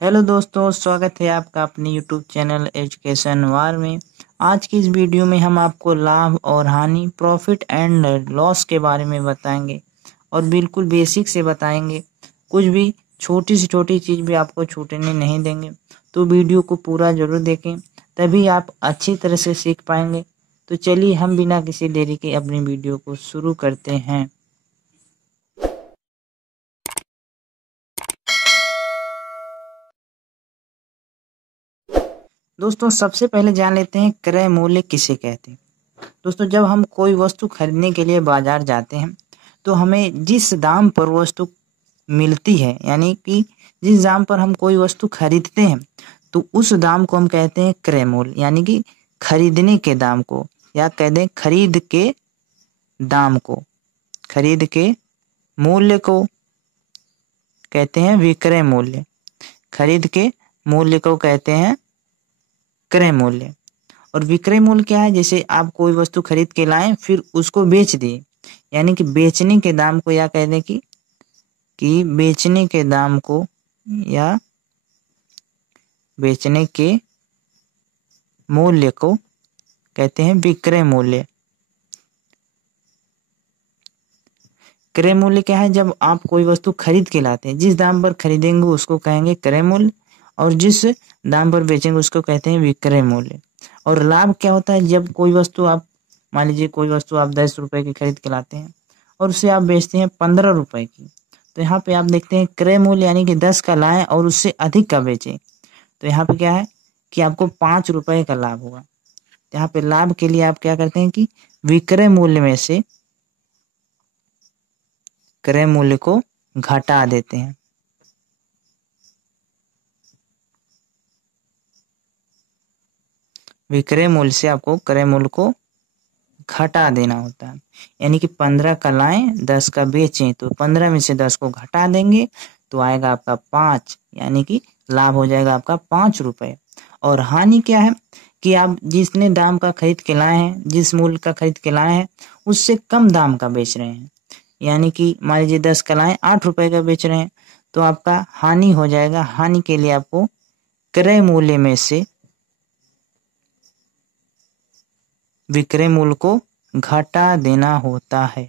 Hello दोस्तों, स्वागत है आपका अपने यूट्यूब चैनल एजुकेशन वार में। आज की इस वीडियो में हम आपको लाभ और हानि, प्रॉफिट एंड लॉस के बारे में बताएंगे और बिल्कुल बेसिक से बताएंगे। कुछ भी छोटी से छोटी चीज़ भी आपको छूटने नहीं देंगे, तो वीडियो को पूरा जरूर देखें, तभी आप अच्छी तरह से सीख पाएंगे। तो चलिए हम बिना किसी देरी के अपनी वीडियो को शुरू करते हैं। दोस्तों, सबसे पहले जान लेते हैं क्रय मूल्य किसे कहते हैं। दोस्तों, जब हम कोई वस्तु खरीदने के लिए बाजार जाते हैं तो हमें जिस दाम पर वस्तु मिलती है, यानी कि जिस दाम पर हम कोई वस्तु खरीदते हैं, तो उस दाम को हम कहते हैं क्रय मूल्य, यानी कि खरीदने के दाम को, या कह दें खरीद के दाम को। खरीद के मूल्य को कहते हैं विक्रय मूल्य। खरीद के मूल्य को कहते हैं क्रय मूल्य। और विक्रय मूल्य क्या है? जैसे आप कोई वस्तु खरीद के लाएं फिर उसको बेच दिए, यानी कि बेचने के दाम को, या कह दें कि बेचने के दाम को या बेचने के मूल्य को कहते हैं विक्रय मूल्य। क्रय मूल्य क्या है? जब आप कोई वस्तु खरीद के लाते हैं, जिस दाम पर खरीदेंगे उसको कहेंगे क्रय मूल्य, और जिस दाम पर बेचेंगे उसको कहते हैं विक्रय मूल्य। और लाभ क्या होता है? जब कोई वस्तु आप, मान लीजिए कोई वस्तु आप 10 रुपए की खरीद के लाते हैं और उसे आप बेचते हैं 15 रुपए की, तो यहाँ पे आप देखते हैं क्रय मूल्य, यानी कि 10 का लाएं और उससे अधिक का बेचें, तो यहाँ पे क्या है कि आपको 5 रुपए का लाभ होगा। तो यहाँ पे लाभ के लिए आप क्या करते हैं कि विक्रय मूल्य में से क्रय मूल्य को घटा देते हैं। विक्रय मूल्य से आपको क्रय मूल्य को घटा देना होता है, यानी कि 15 का लाएं 10 का बेचें, तो 15 में से 10 को घटा देंगे तो आएगा आपका 5, यानी कि लाभ हो जाएगा आपका 5 रुपए। और हानि क्या है कि आप जितने दाम का खरीद के लाए हैं, जिस मूल्य का खरीद के लाए हैं, उससे कम दाम का बेच रहे हैं, यानी कि मान लीजिए 10 का लाएं 8 रुपए का बेच रहे हैं, तो आपका हानि हो जाएगा। हानि के लिए आपको क्रय मूल्य में से विक्रय मूल्य को घटा देना होता है।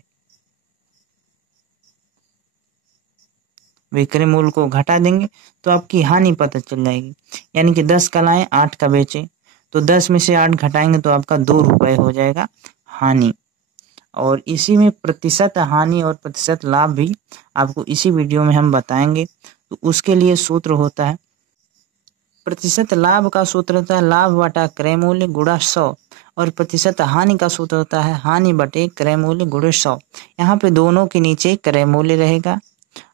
विक्रय मूल्य को घटा देंगे तो आपकी हानि पता चल जाएगी, यानी कि 10 का लाएं 8 का बेचें, तो 10 में से 8 घटाएंगे तो आपका 2 रुपए हो जाएगा हानि। और इसी में प्रतिशत हानि और प्रतिशत लाभ भी आपको इसी वीडियो में हम बताएंगे। तो उसके लिए सूत्र होता है, प्रतिशत लाभ का सूत्र होता है लाभ बटा क्रय मूल्य गुणा 100, और प्रतिशत हानि का सूत्र होता है हानि बटे क्रय मूल्य गुणे 100। यहाँ पे दोनों के नीचे क्रय मूल्य रहेगा,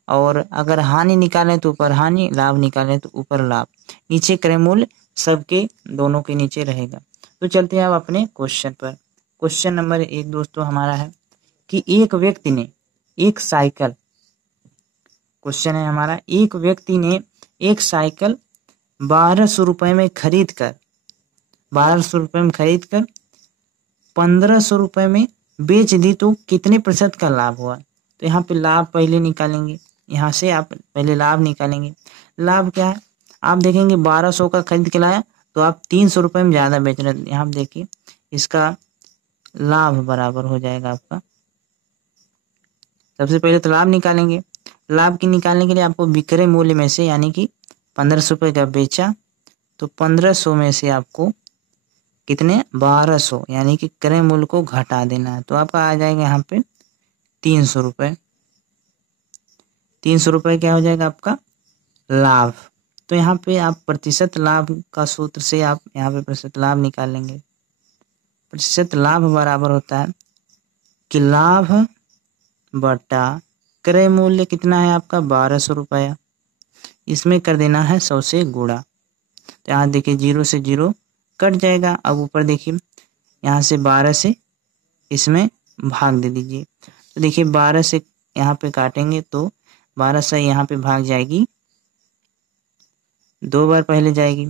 और अगर हानि निकालें तो ऊपर हानि, लाभ निकालें तो ऊपर लाभ, नीचे क्रय मूल्य सबके दोनों के नीचे रहेगा। तो चलते हैं अब अपने क्वेश्चन पर। क्वेश्चन नंबर 1 दोस्तों हमारा है कि एक व्यक्ति ने एक साइकिल, क्वेश्चन है हमारा, एक व्यक्ति ने एक साइकिल 1200 रुपए में खरीद कर 1500 रुपए में बेच दी, तो कितने प्रतिशत का लाभ हुआ? तो यहाँ पे लाभ पहले निकालेंगे, यहाँ से आप पहले लाभ निकालेंगे। लाभ क्या है? आप देखेंगे 1200 का खरीद के लाया तो आप 300 रुपए में ज़्यादा बेच रहे हैं, यहाँ देखिए इसका लाभ बराबर हो जाएगा आपका। सबसे पहले तो लाभ निकालेंगे। लाभ की निकालने के लिए आपको विक्रय मूल्य में से, यानी कि 1500 रुपये का बेचा, तो 1500 में से आपको कितने 1200, यानी कि क्रय मूल्य को घटा देना है, तो आपका आ जाएगा यहाँ पे 300 रुपये। 300 रुपये क्या हो जाएगा आपका लाभ। तो यहाँ पे आप प्रतिशत लाभ का सूत्र से आप यहाँ पे प्रतिशत लाभ निकाल लेंगे। प्रतिशत लाभ बराबर होता है कि लाभ बटा क्रय मूल्य कितना है आपका 1200 रुपया, इसमें कर देना है 100 से गुणा। तो यहाँ देखिए 0 से 0 कट जाएगा। अब ऊपर देखिए यहाँ से 12 से इसमें भाग दे दीजिए, तो देखिए 12 से यहाँ पे काटेंगे तो 12 से यहाँ पे भाग जाएगी, 2 बार पहले जाएगी,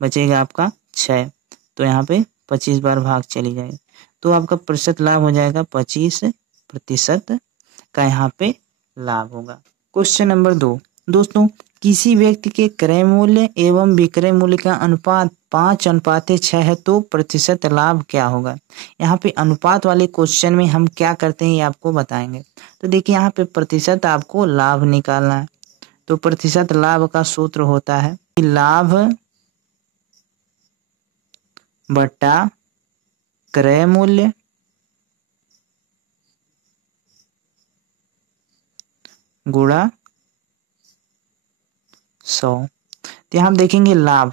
बचेगा आपका 6, तो यहाँ पे 25 बार भाग चली जाएगी, तो आपका प्रतिशत लाभ हो जाएगा 25% का यहाँ पे लाभ होगा। क्वेश्चन नंबर 2 दोस्तों, किसी व्यक्ति के क्रय मूल्य एवं विक्रय मूल्य का अनुपात 5:6 है तो प्रतिशत लाभ क्या होगा। यहाँ पे अनुपात वाले क्वेश्चन में हम क्या करते हैं ये आपको बताएंगे। तो देखिए यहाँ पे प्रतिशत आपको लाभ निकालना है। तो प्रतिशत लाभ का सूत्र होता है लाभ बटा क्रय मूल्य गुणा 100। तो यहाँ हम देखेंगे लाभ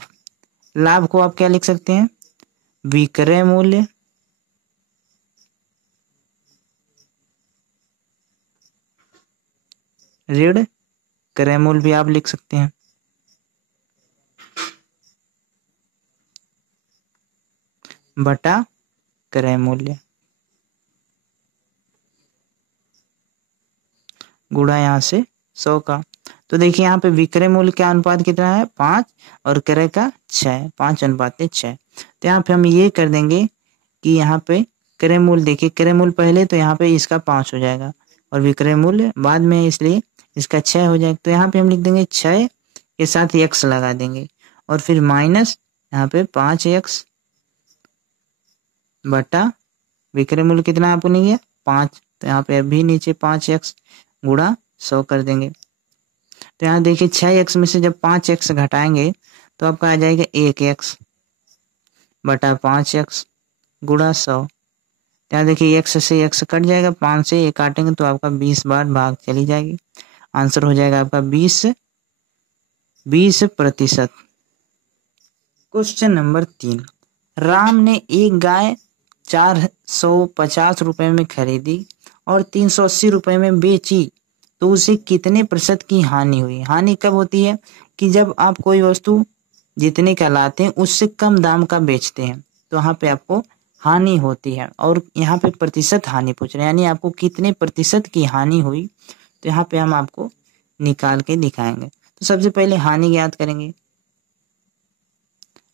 को आप क्या लिख सकते हैं, विक्रय मूल्य ऋण क्रय मूल्य भी आप लिख सकते हैं। बटा क्रय मूल्य गुणा यहाँ से 100 का। तो देखिए यहाँ पे विक्रय मूल्य का अनुपात कितना है 5 और क्रय का 6, 5:6। तो यहाँ पे हम ये कर देंगे कि यहाँ पे क्रय मूल्य देखिए क्रय मूल्य पहले तो यहाँ पे इसका 5 हो जाएगा और विक्रय मूल्य बाद में इसलिए इसका 6 हो जाएगा। तो यहाँ पे हम लिख देंगे 6 के साथ x लगा देंगे और फिर माइनस यहाँ पे 5x बटा विक्रय मूल्य कितना आपको नहीं गया 5। तो यहाँ पे अभी नीचे 5x गुणा 100 कर देंगे। तो यहाँ देखिए 6x में से जब 5x घटाएंगे तो आपका आ जाएगा 1x बटा 5x गुणा 100। यहाँ देखिए x से x कट जाएगा, 5 से 1 काटेंगे तो आपका 20 बार भाग चली जाएगी। आंसर हो जाएगा आपका 20%। क्वेश्चन नंबर 3, राम ने एक गाय 450 रुपए में खरीदी और 380 रुपए में बेची तो उसे कितने प्रतिशत की हानि हुई। हानि कब होती है कि जब आप कोई वस्तु जितने का लाते हैं उससे कम दाम का बेचते हैं तो यहाँ पे आपको हानि होती है। और यहाँ पे प्रतिशत हानि पूछ रहे हैं यानी आपको कितने प्रतिशत की हानि हुई। तो यहाँ पे हम आपको निकाल के दिखाएंगे। तो सबसे पहले हानि ज्ञात करेंगे।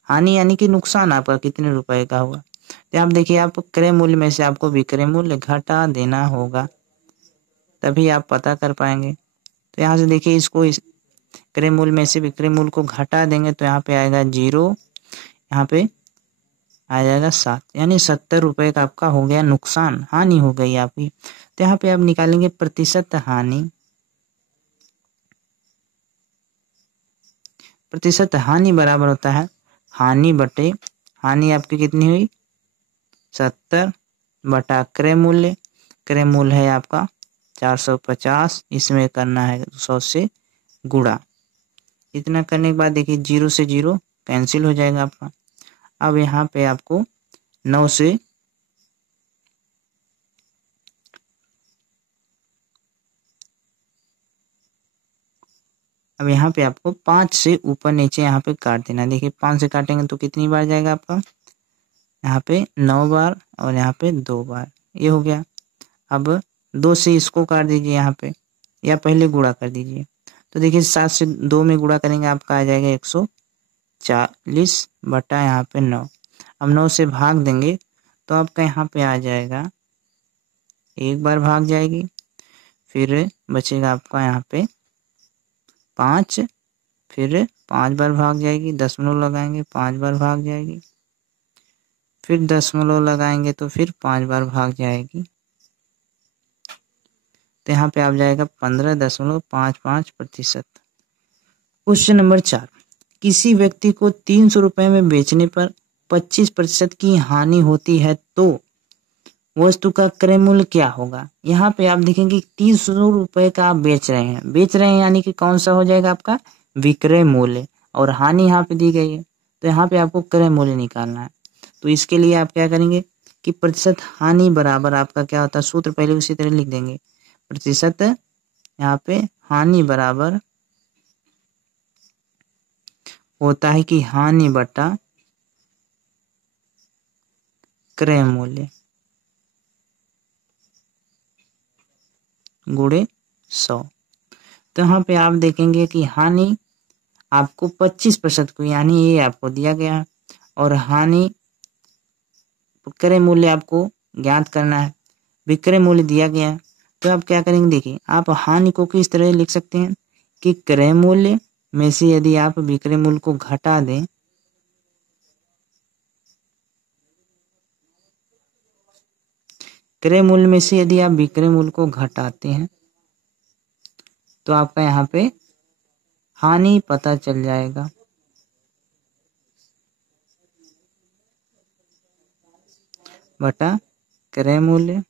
हानि यानी कि नुकसान आपका कितने रुपए का हुआ। तो आप देखिए आप क्रय मूल्य में से आपको विक्रय मूल्य घटा देना होगा तभी आप पता कर पाएंगे। तो यहाँ से देखिए इसको इस क्रय मूल्य में से विक्रय मूल्य को घटा देंगे तो यहाँ पे आएगा 0, यहाँ पे आ जाएगा 7 यानी 70 रुपए का आपका हो गया नुकसान, हानि हो गई आपकी। तो यहाँ पे आप निकालेंगे प्रतिशत हानि। प्रतिशत हानि बराबर होता है हानि बटे हानि आपकी कितनी हुई 70 बटा क्रय मूल्य। क्रय मूल्य है आपका 450, इसमें करना है 100 से गुणा। इतना करने के बाद देखिए 0 से 0 कैंसिल हो जाएगा आपका। अब यहाँ पे आपको 9 से अब यहाँ पे आपको 5 से ऊपर नीचे यहाँ पे काट देना। देखिए 5 से काटेंगे तो कितनी बार जाएगा आपका, यहाँ पे 9 बार और यहाँ पे 2 बार, ये हो गया। अब 2 से इसको काट दीजिए यहाँ पे या पहले गुणा कर दीजिए। तो देखिए 7 से 2 में गुणा करेंगे आपका आ जाएगा 140 बटा यहाँ पे 9। अब 9 से भाग देंगे तो आपका यहाँ पे आ जाएगा 1 बार भाग जाएगी, फिर बचेगा आपका यहाँ पे 5, फिर 5 बार भाग जाएगी, दशमलव लगाएंगे 5 बार भाग जाएगी, फिर दशमलव लगाएंगे तो फिर 5 बार भाग जाएगी। तो यहाँ पे आ जाएगा 15.55%। क्वेश्चन नंबर 4, किसी व्यक्ति को 300 रुपए में बेचने पर 25% की हानि होती है तो वस्तु का क्रय मूल्य क्या होगा। यहाँ पे आप देखेंगे 300 रुपए का आप बेच रहे हैं यानी कि कौन सा हो जाएगा आपका विक्रय मूल्य और हानि यहाँ पे दी गई है तो यहाँ पे आपको क्रय मूल्य निकालना है। तो इसके लिए आप क्या करेंगे कि प्रतिशत हानि बराबर आपका क्या होता है, सूत्र पहले उसी तरह लिख देंगे। प्रतिशत यहाँ पे हानि बराबर होता है कि हानि बटा क्रय मूल्य गुणे 100। तो यहाँ पे आप देखेंगे कि हानि आपको 25% को यानी ये आपको दिया गया है और हानि क्रय मूल्य आपको ज्ञात करना है, विक्रय मूल्य दिया गया है। तो आप क्या करेंगे देखिए आप हानि को किस तरह लिख सकते हैं कि क्रय मूल्य में से यदि आप विक्रय मूल्य को घटा दें, क्रय मूल्य में से यदि आप विक्रय मूल्य को घटाते हैं तो आपका यहाँ पे हानि पता चल जाएगा। बटा क्रय मूल्य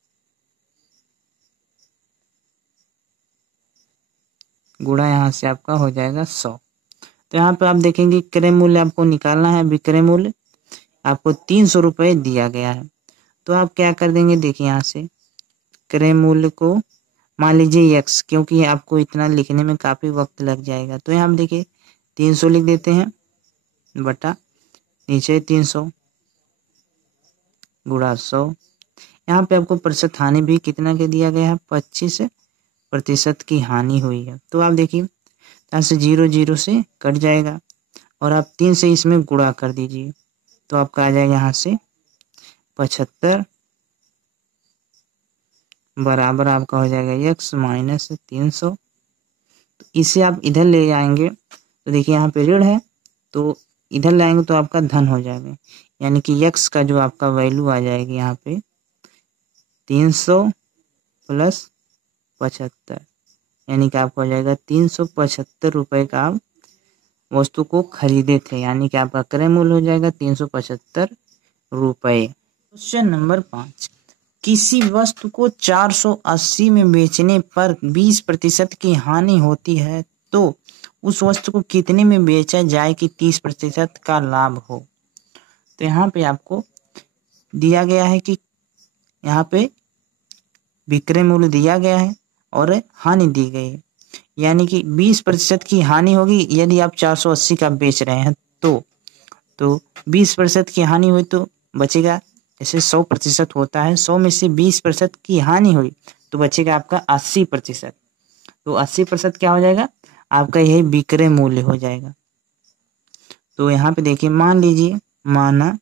गुणा यहाँ से आपका हो जाएगा 100। तो यहाँ पे आप देखेंगे क्रय मूल्य आपको निकालना है, विक्रय मूल्य आपको 300 रुपये दिया गया है। तो आप क्या कर देंगे, देखिए यहाँ से क्रय मूल्य को मान लीजिए x, क्योंकि आपको इतना लिखने में काफ़ी वक्त लग जाएगा। तो यहाँ देखिए 300 लिख देते हैं बटा नीचे 300 गुणा 100। यहाँ पे आपको प्रतिशत हानि भी कितना के दिया गया है, 25% की हानि हुई है। तो आप देखिए यहाँ से 0 0 से कट जाएगा और आप 3 से इसमें गुणा कर दीजिए तो आपका आ जाएगा यहाँ से 75 बराबर आपका हो जाएगा x माइनस 300। तो इसे आप इधर ले आएंगे तो देखिए यहाँ पे ऋण है, तो इधर ले आएंगे तो आपका धन हो जाएगा, यानी कि x का जो आपका वैल्यू आ जाएगी यहाँ पे 300 प्लस 75, यानी कि आपको हो जाएगा 375 रुपये का आप वस्तु को खरीदे थे, यानी कि आपका क्रय मूल्य हो जाएगा 375 रुपये। क्वेश्चन नंबर 5, किसी वस्तु को 480 में बेचने पर 20% की हानि होती है तो उस वस्तु को कितने में बेचा जाए कि 30% का लाभ हो। तो यहाँ पे आपको दिया गया है कि यहाँ पे विक्रय मूल्य दिया गया है और हानि दी गई है, यानी कि 20% की हानि होगी यदि आप 480 का बेच रहे हैं तो 20% की हानि हुई तो बचेगा, जैसे 100% होता है, 100 में से 20% की हानि हुई तो बचेगा आपका 80%। तो 80% क्या हो जाएगा, आपका यही विक्रय मूल्य हो जाएगा। तो यहाँ पे देखिए मान लीजिए, माना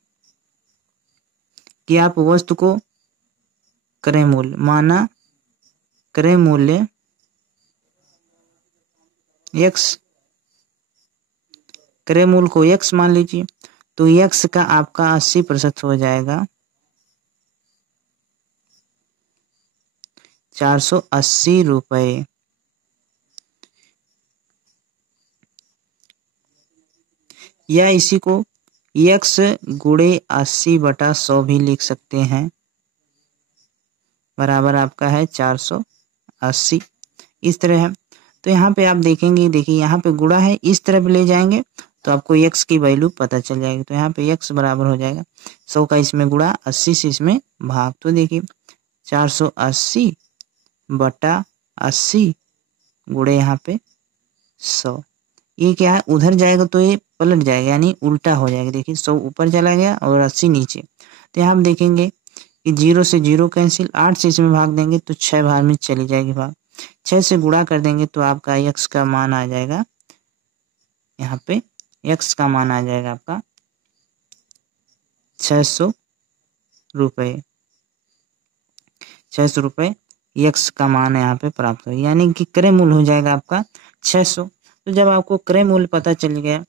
कि आप वस्तु को क्रय मूल्य, माना क्रय मूल्य x, क्रय मूल्य को x मान लीजिए, तो x का आपका 80% हो जाएगा 480 रुपये। या इसी को x गुणे 80 बटा 100 भी लिख सकते हैं, बराबर आपका है 480, इस तरह है। तो यहाँ पे आप देखेंगे, देखिए यहाँ पे गुणा है, इस तरफ ले जाएंगे तो आपको x की वैल्यू पता चल जाएगी। तो यहाँ पे x बराबर हो जाएगा 100 का इसमें गुणा, 80 से इसमें भाग। तो देखिए 480 बटा 80 गुणे यहाँ पे 100, ये क्या है, उधर जाएगा तो ये पलट जाएगा, यानी उल्टा हो जाएगा। देखिए 100 ऊपर चला गया और 80 नीचे। तो यहाँ आप देखेंगे कि 0 से 0 कैंसिल, 8 से इसमें भाग देंगे तो 6 भाग में चली जाएगी भाग, 6 से गुणा कर देंगे तो आपका x का मान आ जाएगा, यहाँ पे x का मान आ जाएगा आपका 600 रुपये। 600 रुपये x का मान यहाँ पे प्राप्त हो, यानी कि क्रय मूल्य हो जाएगा आपका 600। तो जब आपको क्रय मूल्य पता चल गया,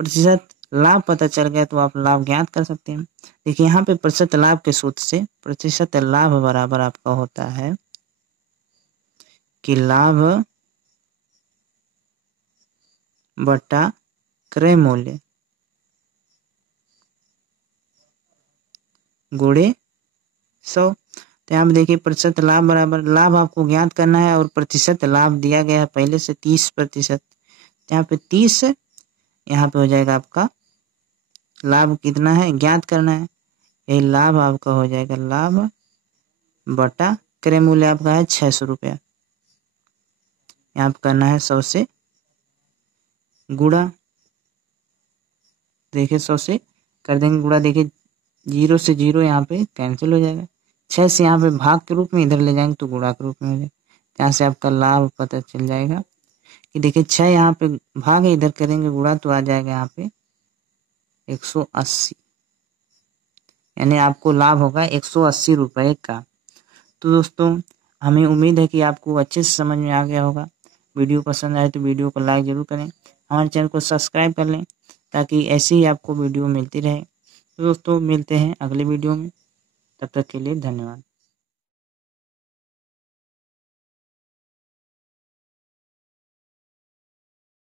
प्रतिशत लाभ पता चल गया, तो आप लाभ ज्ञात कर सकते हैं। देखिए यहाँ पे प्रतिशत लाभ के सूत्र से प्रतिशत लाभ बराबर आपका होता है कि लाभ बटा क्रय मूल्य गुणे 100। तो यहाँ पे देखिए प्रतिशत लाभ बराबर, लाभ आपको ज्ञात करना है और प्रतिशत लाभ दिया गया है पहले से 30%, यहाँ पे 30, यहाँ पे हो जाएगा आपका लाभ कितना है ज्ञात करना है, यही लाभ आपका हो जाएगा लाभ बटा क्रय मूल्य आपका है 600 रुपया, यहाँ पे करना है 100 से गुणा। देखिए 100 से कर देंगे गुणा, देखिए 0 से 0 यहाँ पे कैंसिल हो जाएगा, 6 से यहाँ पे भाग के रूप में इधर ले जाएंगे तो गुणा के रूप में हो जाएगा। यहाँ से आपका लाभ पता चल जाएगा कि देखिए 6 यहाँ पे भाग है, इधर करेंगे गुणा तो आ जाएगा यहाँ पे 180, यानी आपको लाभ होगा 180 रुपये का। तो दोस्तों हमें उम्मीद है कि आपको अच्छे से समझ में आ गया होगा। वीडियो पसंद आए तो वीडियो को लाइक जरूर करें, हमारे चैनल को सब्सक्राइब कर लें ताकि ऐसी ही आपको वीडियो मिलती रहे। तो दोस्तों मिलते हैं अगले वीडियो में, तब तक के लिए धन्यवाद।